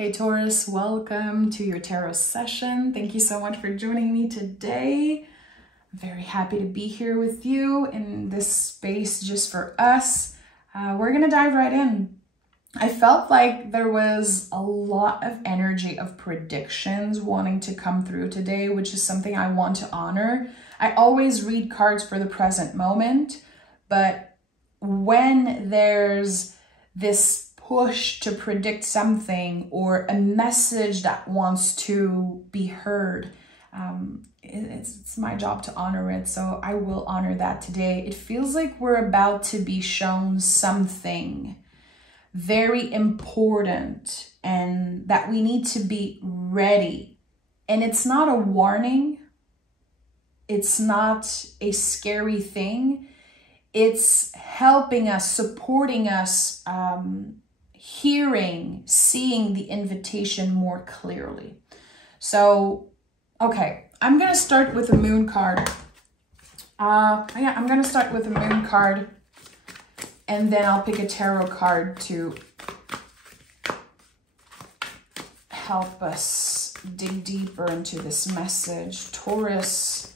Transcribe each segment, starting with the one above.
Hey Taurus, welcome to your tarot session. Thank you so much for joining me today. I'm very happy to be here with you in this space just for us. We're gonna dive right in. I felt like there was a lot of energy of predictions wanting to come through today, which is something I want to honor. I always read cards for the present moment, but when there's this push to predict something or a message that wants to be heard, it's my job to honor it. So I will honor that today. It feels like we're about to be shown something very important and that we need to be ready. And it's not a warning. It's not a scary thing. It's helping us, supporting us, hearing, seeing the invitation more clearly. So, okay, I'm going to start with a moon card. I'm going to start with a moon card, and then I'll pick a tarot card to help us dig deeper into this message. Taurus,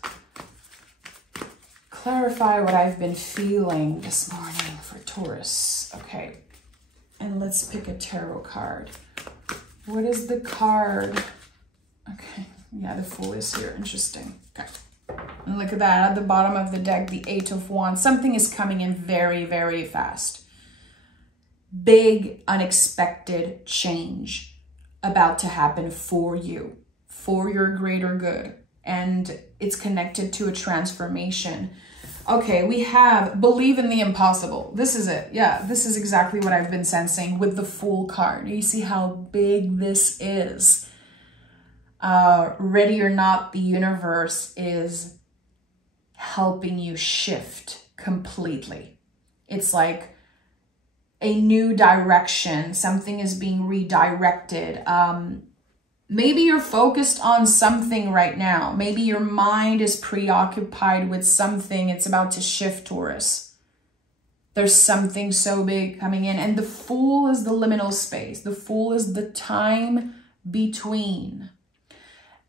clarify what I've been feeling this morning for Taurus. Okay. And let's pick a tarot card. What is the card? Okay, yeah, the Fool is here. Interesting. Okay. And look at that. At the bottom of the deck, the Eight of Wands. Something is coming in very, very fast. Big, unexpected change about to happen for you, for your greater good. And it's connected to a transformation. Okay, we have believe in the impossible. This is it. Yeah, this is exactly what I've been sensing with the Fool card. You see how big this is. Ready or not, the universe is helping you shift completely. It's like a new direction. Something is being redirected. Maybe you're focused on something right now. Maybe your mind is preoccupied with something. It's about to shift, Taurus. There's something so big coming in. And the Fool is the liminal space. The Fool is the time between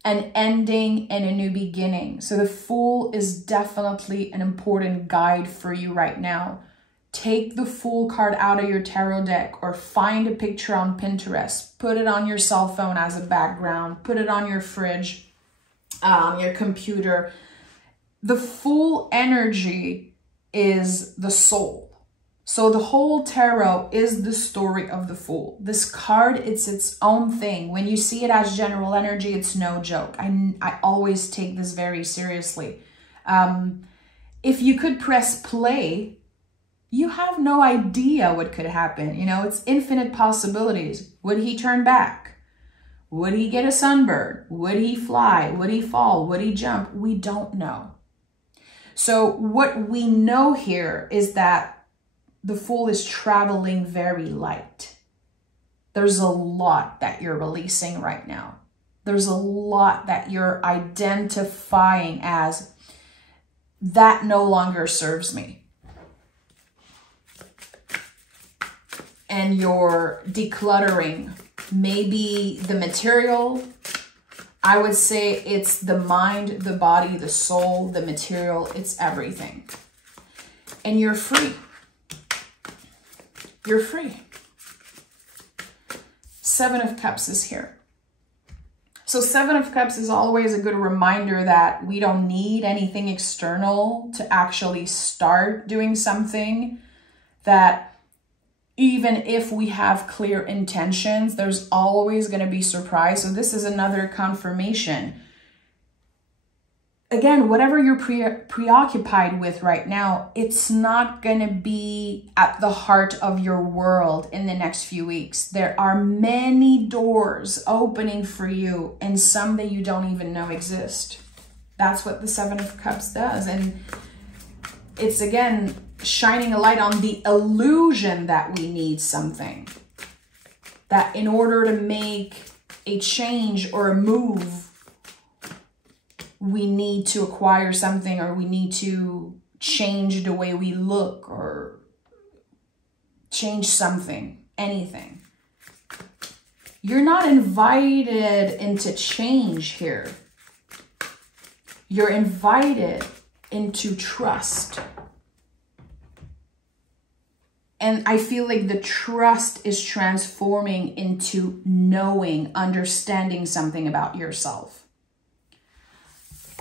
an ending and a new beginning. So the Fool is definitely an important guide for you right now. Take the Fool card out of your tarot deck or find a picture on Pinterest. Put it on your cell phone as a background. Put it on your fridge, your computer. The Fool energy is the soul. So the whole tarot is the story of the Fool. This card, it's its own thing. When you see it as general energy, it's no joke. I always take this very seriously. If you could press play, you have no idea what could happen. You know, it's infinite possibilities. Would he turn back? Would he get a sunburn? Would he fly? Would he fall? Would he jump? We don't know. So what we know here is that the Fool is traveling very light. There's a lot that you're releasing right now. There's a lot that you're identifying as that no longer serves me. And you're decluttering maybe the material. I would say it's the mind, the body, the soul, the material, it's everything. And you're free. You're free. Seven of Cups is here. So Seven of Cups is always a good reminder that we don't need anything external to actually start doing something. That even if we have clear intentions, there's always going to be surprise. So this is another confirmation. Again, whatever you're preoccupied with right now, it's not going to be at the heart of your world in the next few weeks. There are many doors opening for you and some that you don't even know exist. That's what the Seven of Cups does. And it's, again, shining a light on the illusion that we need something. That in order to make a change or a move, we need to acquire something, or we need to change the way we look, or change something, anything. You're not invited into change here. You're invited into trust. And I feel like the trust is transforming into knowing, understanding something about yourself.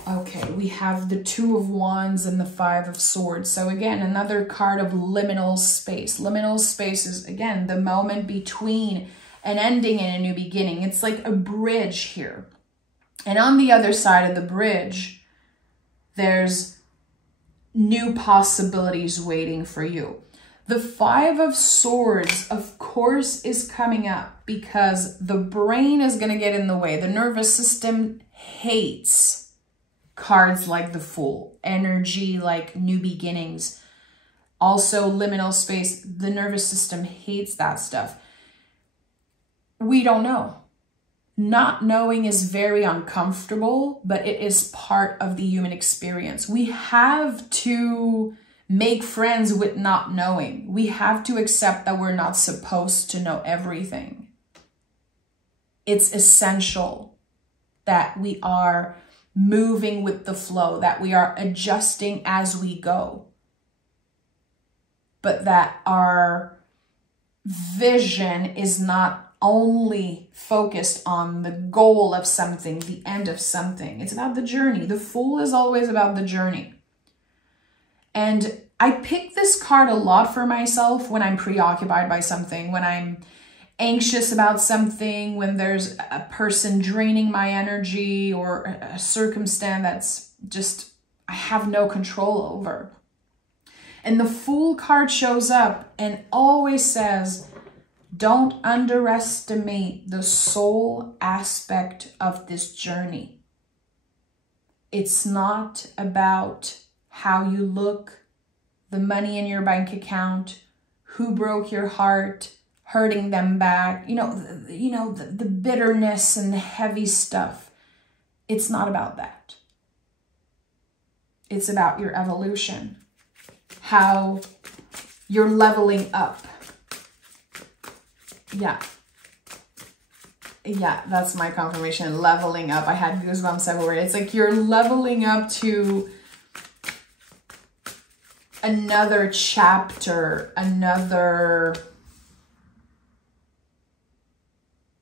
Okay, we have the Two of Wands and the Five of Swords. So again, another card of liminal space. Liminal space is, again, the moment between an ending and a new beginning. It's like a bridge here. And on the other side of the bridge, there's new possibilities waiting for you. The Five of Swords, of course, is coming up because the brain is going to get in the way. The nervous system hates cards like the Fool, energy like new beginnings. Also, liminal space, the nervous system hates that stuff. We don't know. Not knowing is very uncomfortable, but it is part of the human experience. We have to make friends with not knowing. We have to accept that we're not supposed to know everything. It's essential that we are moving with the flow, that we are adjusting as we go, but that our vision is not only focused on the goal of something, the end of something. It's about the journey. The Fool is always about the journey. And I pick this card a lot for myself when I'm preoccupied by something, when I'm anxious about something, when there's a person draining my energy or a circumstance that's just, I have no control over. And the Fool card shows up and always says, don't underestimate the soul aspect of this journey. It's not about how you look, the money in your bank account, who broke your heart, hurting them back, the bitterness and the heavy stuff. It's not about that. It's about your evolution, how you're leveling up. Yeah, that's my confirmation, leveling up. I had goosebumps everywhere. It's like you're leveling up to another chapter, another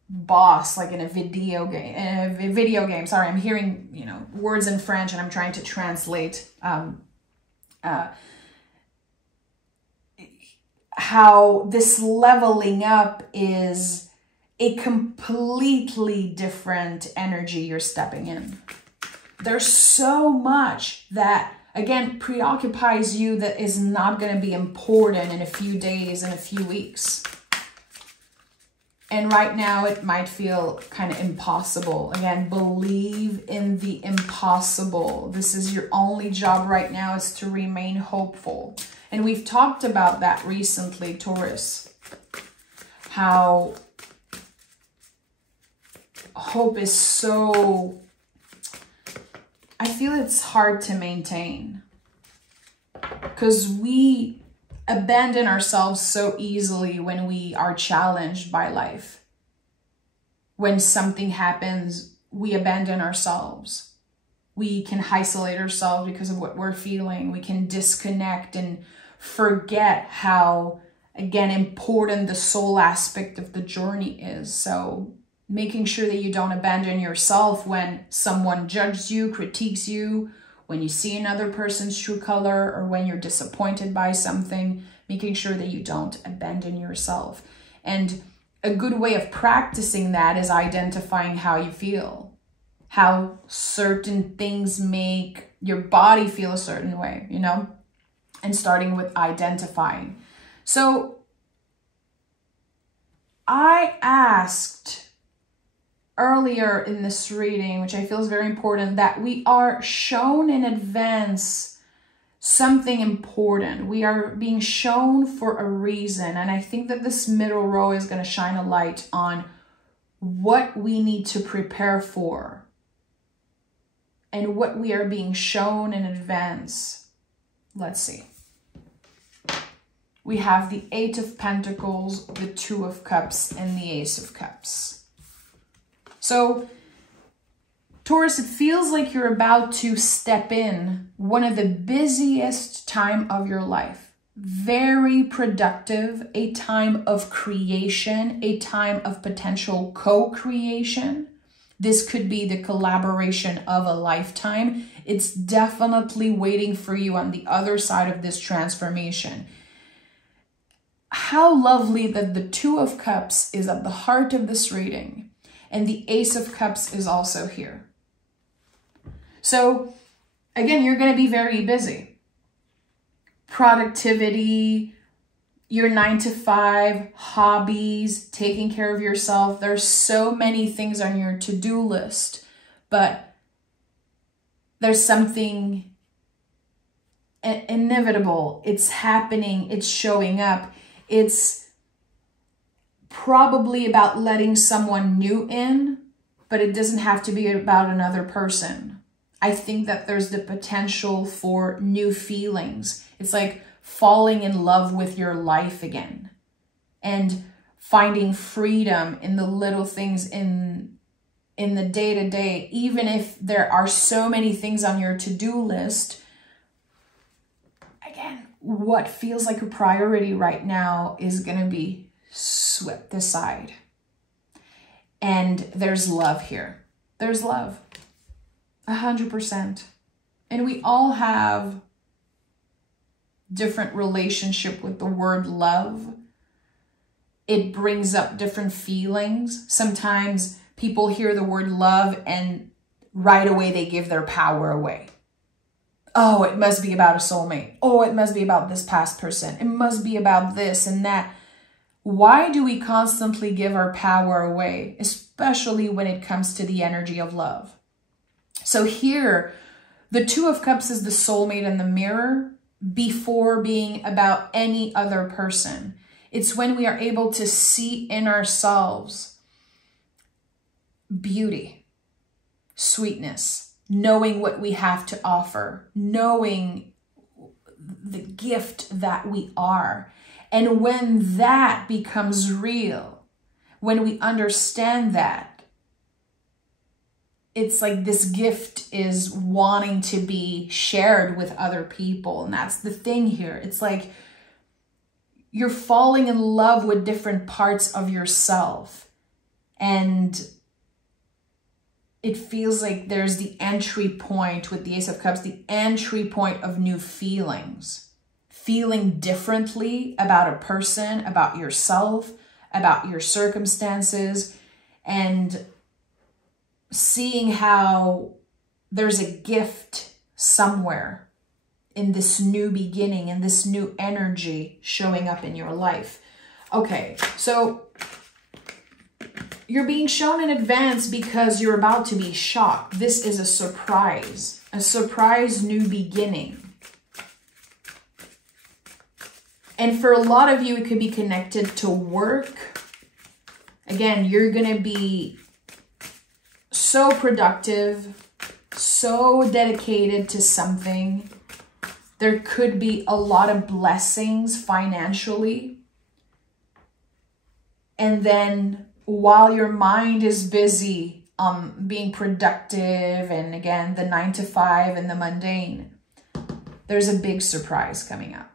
boss, like in a video game. Sorry, I'm hearing, words in French and I'm trying to translate how this leveling up is a completely different energy you're stepping in. There's so much that, again, preoccupies you that is not going to be important in a few days, in a few weeks. And right now it might feel kind of impossible. Again, believe in the impossible. This is your only job right now, is to remain hopeful. And we've talked about that recently, Taurus. How hope is so, I feel it's hard to maintain. Because we abandon ourselves so easily when we are challenged by life. When something happens, we abandon ourselves. We can isolate ourselves because of what we're feeling. We can disconnect and forget how, again, important the soul aspect of the journey is. So making sure that you don't abandon yourself when someone judges you, critiques you, when you see another person's true color, or when you're disappointed by something, making sure that you don't abandon yourself. And a good way of practicing that is identifying how you feel, how certain things make your body feel a certain way, and starting with identifying. So I asked earlier in this reading, which I feel is very important, that we are shown in advance something important. We are being shown for a reason. And I think that this middle row is going to shine a light on what we need to prepare for and what we are being shown in advance. Let's see. We have the Eight of Pentacles, the Two of Cups, and the Ace of Cups. So Taurus, it feels like you're about to step in one of the busiest time of your life. Very productive, a time of creation, a time of potential co-creation. This could be the collaboration of a lifetime. It's definitely waiting for you on the other side of this transformation. How lovely that the Two of Cups is at the heart of this reading, and the Ace of Cups is also here. So again, you're going to be very busy. Productivity, your 9 to 5, hobbies, taking care of yourself. There's so many things on your to-do list, but there's something inevitable. It's happening. It's showing up. It's probably about letting someone new in, but it doesn't have to be about another person. I think that there's the potential for new feelings. It's like falling in love with your life again and finding freedom in the little things in the day-to-day. Even if there are so many things on your to-do list, again, what feels like a priority right now is going to be swept aside. And there's love here. There's love. 100%. And we all have different relationship with the word love. It brings up different feelings. Sometimes people hear the word love and right away they give their power away. Oh, it must be about a soulmate. Oh, it must be about this past person. It must be about this and that. Why do we constantly give our power away, especially when it comes to the energy of love? So here, the Two of Cups is the soulmate in the mirror before being about any other person. It's when we are able to see in ourselves beauty, sweetness, knowing what we have to offer, knowing the gift that we are. And when that becomes real, when we understand that, it's like this gift is wanting to be shared with other people. And that's the thing here. It's like you're falling in love with different parts of yourself. And it feels like there's the entry point with the Ace of Cups, the entry point of new feelings. Feeling differently about a person, about yourself, about your circumstances, and seeing how there's a gift somewhere in this new beginning, in this new energy showing up in your life. Okay, so you're being shown in advance because you're about to be shocked. This is a surprise new beginning. And for a lot of you, it could be connected to work. Again, you're going to be so productive, so dedicated to something. There could be a lot of blessings financially. And then while your mind is busy being productive, and again, the 9 to 5 and the mundane, there's a big surprise coming up.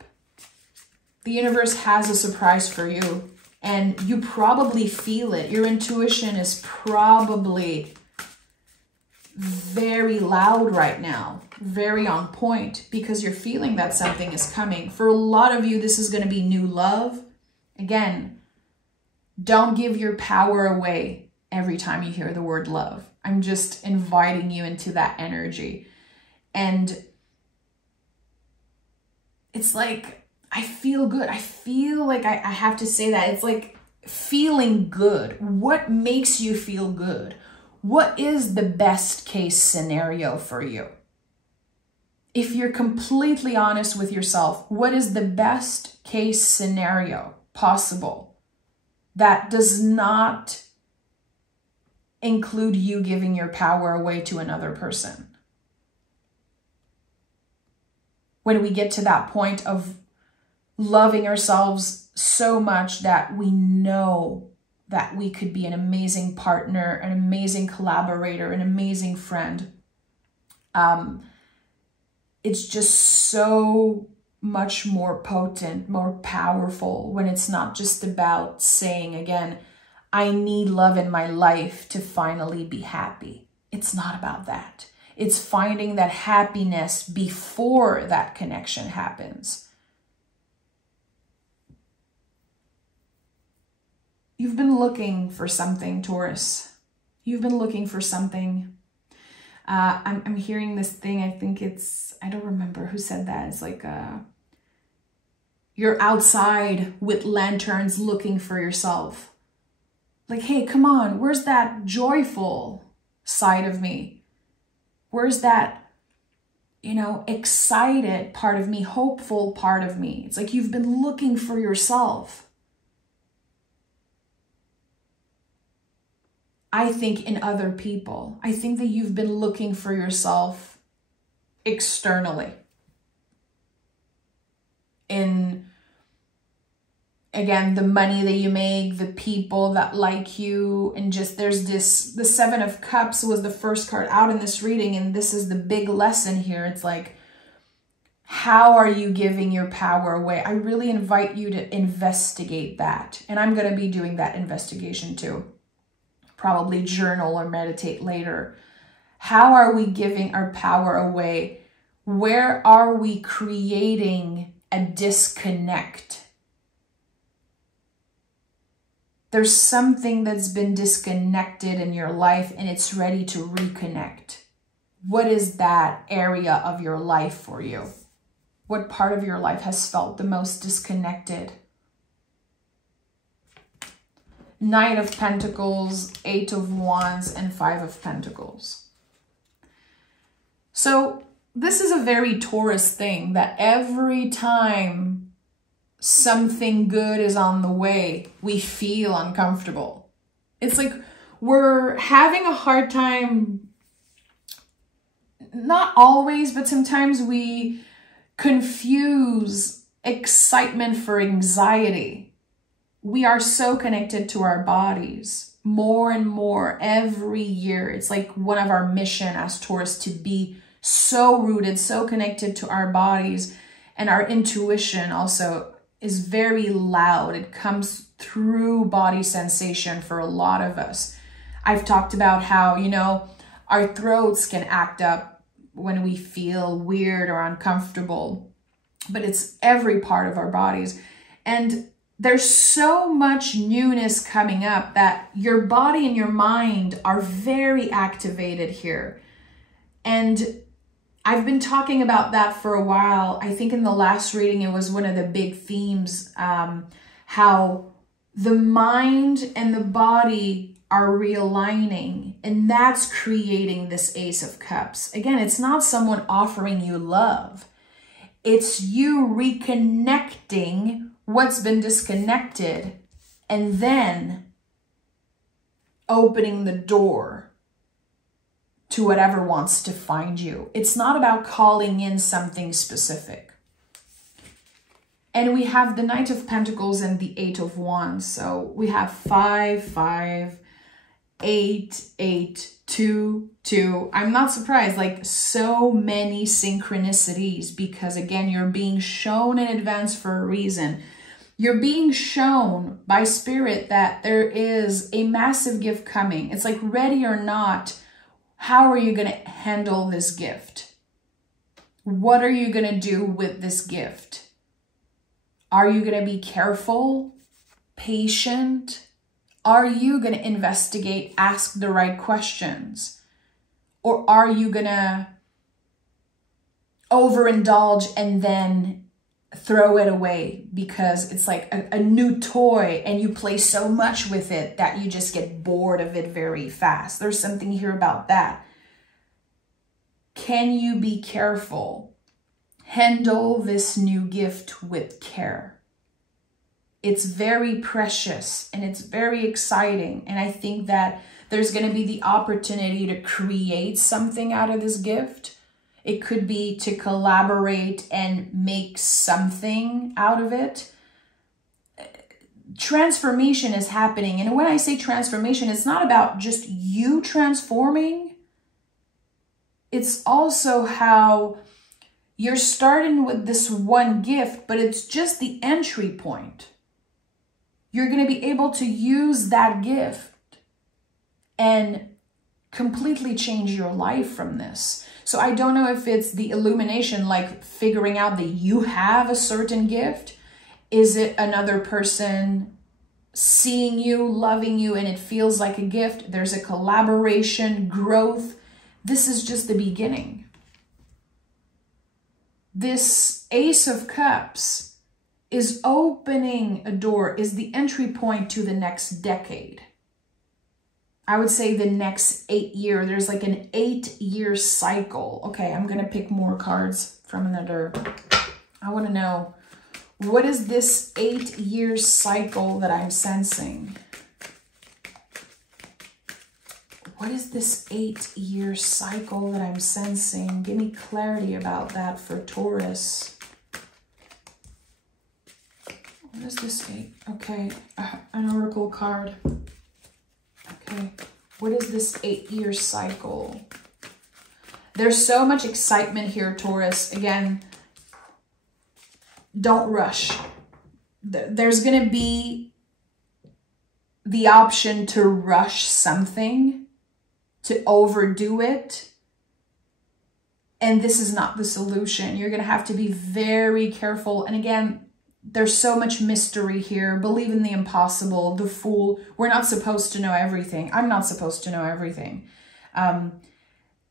The universe has a surprise for you, and you probably feel it. Your intuition is probably very loud right now, very on point, because you're feeling that something is coming. For a lot of you, this is going to be new love. Again, don't give your power away every time you hear the word love. I'm just inviting you into that energy. And it's like, I feel good. I feel like I have to say that. It's like feeling good. What makes you feel good? What is the best case scenario for you? If you're completely honest with yourself, what is the best case scenario possible that does not include you giving your power away to another person? When we get to that point of loving ourselves so much that we know that we could be an amazing partner, an amazing collaborator, an amazing friend. It's just so much more potent, more powerful when it's not just about saying, again, I need love in my life to finally be happy. It's not about that. It's finding that happiness before that connection happens. You've been looking for something, Taurus. You've been looking for something. I'm hearing this thing. I think it's, I don't remember who said that. It's like, you're outside with lanterns looking for yourself. Like, hey, come on. Where's that joyful side of me? Where's that, you know, excited part of me, hopeful part of me? It's like you've been looking for yourself. I think in other people. I think that you've been looking for yourself externally. In, again, the money that you make, the people that like you, and just there's this, the Seven of Cups was the first card out in this reading, and this is the big lesson here. It's like, how are you giving your power away? I really invite you to investigate that. And I'm going to be doing that investigation too. Probably journal or meditate later. How are we giving our power away? Where are we creating a disconnect? There's something that's been disconnected in your life and it's ready to reconnect. What is that area of your life for you? What part of your life has felt the most disconnected? Knight of Pentacles, Eight of Wands, and Five of Pentacles. So this is a very Taurus thing, that every time something good is on the way, we feel uncomfortable. It's like we're having a hard time, not always, but sometimes we confuse excitement for anxiety. We are so connected to our bodies more and more every year. It's like one of our mission as Taurus to be so rooted, so connected to our bodies. And our intuition also is very loud. It comes through body sensation for a lot of us. I've talked about how, you know, our throats can act up when we feel weird or uncomfortable, but it's every part of our bodies. And there's so much newness coming up that your body and your mind are very activated here. And I've been talking about that for a while. I think in the last reading, it was one of the big themes, how the mind and the body are realigning, and that's creating this Ace of Cups. Again, it's not someone offering you love. It's you reconnecting what's been disconnected and then opening the door to whatever wants to find you. It's not about calling in something specific. And we have the Knight of Pentacles and the Eight of Wands. So we have 5, 5, 8, 8, 2, 2. I'm not surprised, like so many synchronicities, because again, you're being shown in advance for a reason. You're being shown by Spirit that there is a massive gift coming. It's like, ready or not, how are you going to handle this gift? What are you going to do with this gift? Are you going to be careful, patient? Are you going to investigate, ask the right questions? Or are you going to overindulge and then throw it away because it's like a new toy and you play so much with it that you just get bored of it very fast? There's something here about that. Can you be careful? Handle this new gift with care. It's very precious and it's very exciting. And I think that there's going to be the opportunity to create something out of this gift. It could be to collaborate and make something out of it. transformation is happening. And when I say transformation, it's not about just you transforming. It's also how you're starting with this one gift, but it's just the entry point. You're going to be able to use that gift and completely change your life from this. So I don't know if it's the illumination, like figuring out that you have a certain gift. Is it another person seeing you, loving you, and it feels like a gift? There's a collaboration, growth. This is just the beginning. This Ace of Cups is opening a door, is the entry point to the next decade. I would say the next 8 years. There's like an 8-year cycle. Okay, I'm going to pick more cards from another. I want to know, what is this 8-year cycle that I'm sensing? What is this 8-year cycle that I'm sensing? Give me clarity about that for Taurus. What is this 8? Okay, an oracle card. Okay, what is this 8-year cycle? There's so much excitement here, Taurus. Again, don't rush. There's going to be the option to rush something, to overdo it. And this is not the solution. You're going to have to be very careful. And again, there's so much mystery here. Believe in the impossible, the Fool. We're not supposed to know everything. I'm not supposed to know everything.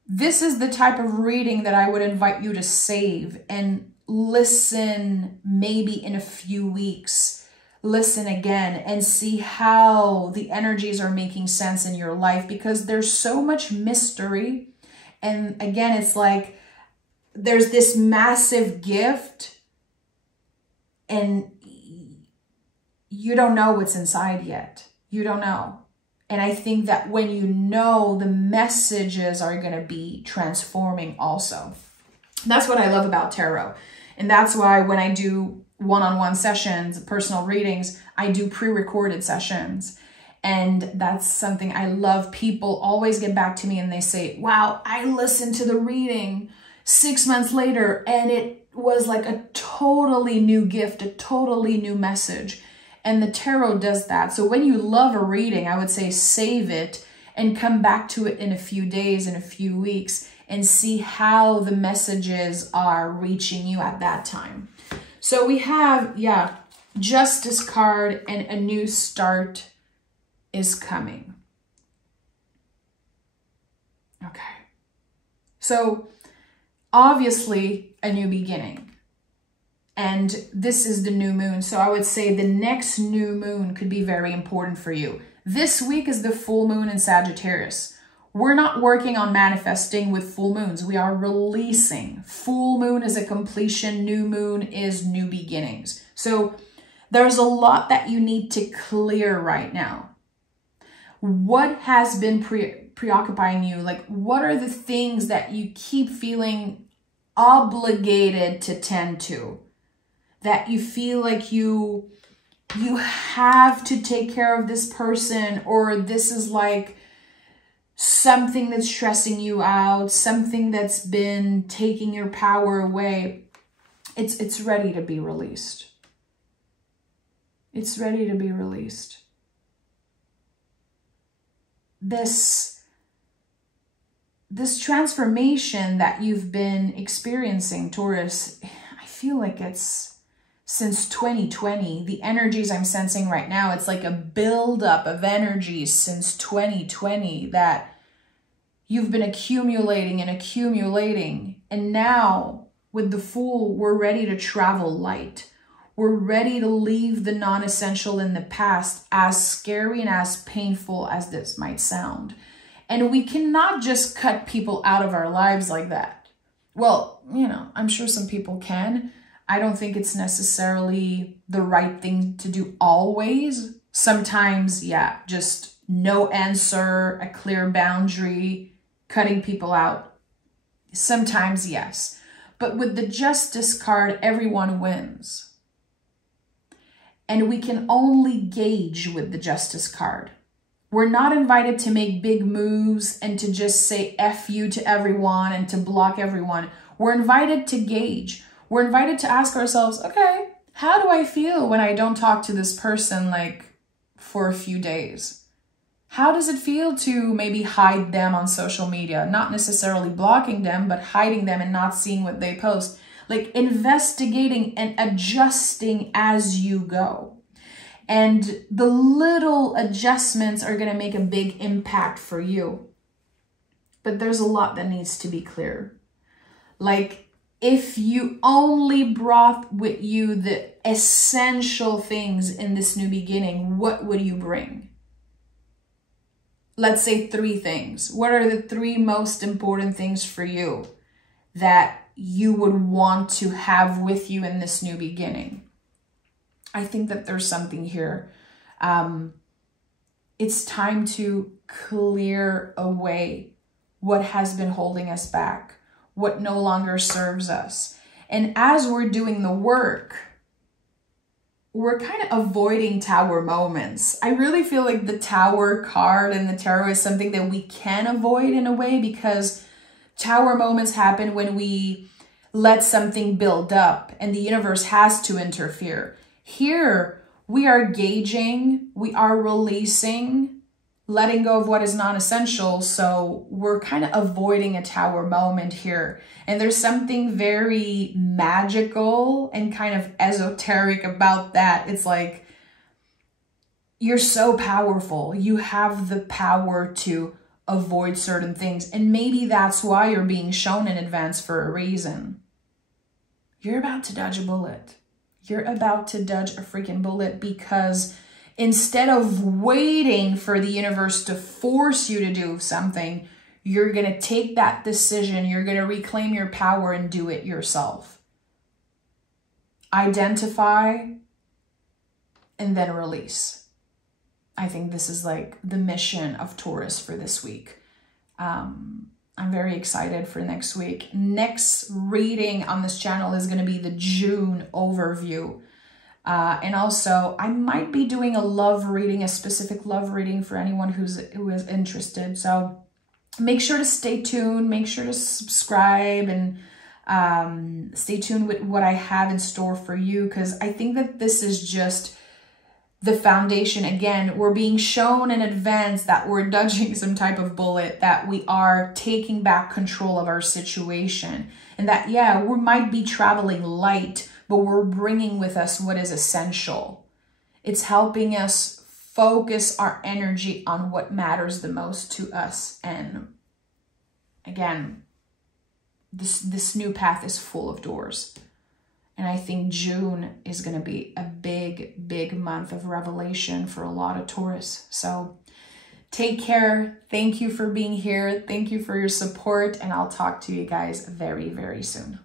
This is the type of reading that I would invite you to save and listen maybe in a few weeks. Listen again and see how the energies are making sense in your life, because there's so much mystery. And again, it's like there's this massive gift and you don't know what's inside yet. You don't know. And I think that when you know, the messages are going to be transforming also. That's what I love about tarot. And that's why when I do one-on-one sessions, personal readings, I do pre-recorded sessions. And that's something I love. People always get back to me and they say, wow, I listened to the reading 6 months later and it was like a totally new gift, a totally new message. And the tarot does that. So when you love a reading, I would say save it and come back to it in a few days, in a few weeks, and see how the messages are reaching you at that time. So we have, yeah, Justice card, and a new start is coming. Okay. So obviously a new beginning. And this is the new moon. So I would say the next new moon could be very important for you. This week is the full moon in Sagittarius. We're not working on manifesting with full moons. We are releasing. Full moon is a completion. New moon is new beginnings. So there's a lot that you need to clear right now. What has been preoccupying you? Like, what are the things that you keep feeling obligated to tend to? That you feel like you have to take care of this person, or this is like something that's stressing you out, something that's been taking your power away. It's ready to be released. It's ready to be released. This transformation that you've been experiencing, Taurus, I feel like it's since 2020. The energies I'm sensing right now, it's like a buildup of energies since 2020 that you've been accumulating and accumulating. And now with the Fool, we're ready to travel light. We're ready to leave the non-essential in the past, as scary and as painful as this might sound. And we cannot just cut people out of our lives like that. Well, you know, I'm sure some people can. I don't think it's necessarily the right thing to do always. Sometimes, yeah, just no answer, a clear boundary, cutting people out. Sometimes, yes. But with the Justice card, everyone wins. and we can only gauge with the Justice card. We're not invited to make big moves and to just say F you to everyone and to block everyone. We're invited to gauge. We're invited to ask ourselves, okay, how do I feel when I don't talk to this person like for a few days? How does it feel to maybe hide them on social media? Not necessarily blocking them, but hiding them and not seeing what they post. Like investigating and adjusting as you go. And the little adjustments are going to make a big impact for you. But there's a lot that needs to be clear. Like, if you only brought with you the essential things in this new beginning, what would you bring? Let's say 3 things. What are the 3 most important things for you that you would want to have with you in this new beginning? I think that there's something here. It's time to clear away what has been holding us back, what no longer serves us. And as we're doing the work, we're kind of avoiding tower moments. I really feel like the tower card in the tarot is something that we can avoid in a way, because tower moments happen when we let something build up and the universe has to interfere. Here, we are gauging, we are releasing, letting go of what is non-essential. So we're kind of avoiding a tower moment here. And there's something very magical and kind of esoteric about that. It's like, you're so powerful. You have the power to avoid certain things. And maybe that's why you're being shown in advance for a reason. You're about to dodge a bullet. You're about to dodge a freaking bullet, because instead of waiting for the universe to force you to do something, you're going to take that decision. You're going to reclaim your power and do it yourself. Identify and then release. I think this is like the mission of Taurus for this week. I'm very excited for next week. Next reading on this channel is going to be the June overview. And also, I might be doing a love reading, a specific love reading for anyone who is interested. So make sure to stay tuned. Make sure to subscribe and stay tuned with what I have in store for you, because I think that this is just the foundation. Again, we're being shown in advance that we're dodging some type of bullet, that we are taking back control of our situation, and that, yeah, we might be traveling light, but we're bringing with us what is essential. It's helping us focus our energy on what matters the most to us. And again, this new path is full of doors. And I think June is going to be a big, big month of revelation for a lot of Taurus. So take care. Thank you for being here. Thank you for your support. And I'll talk to you guys very, very soon.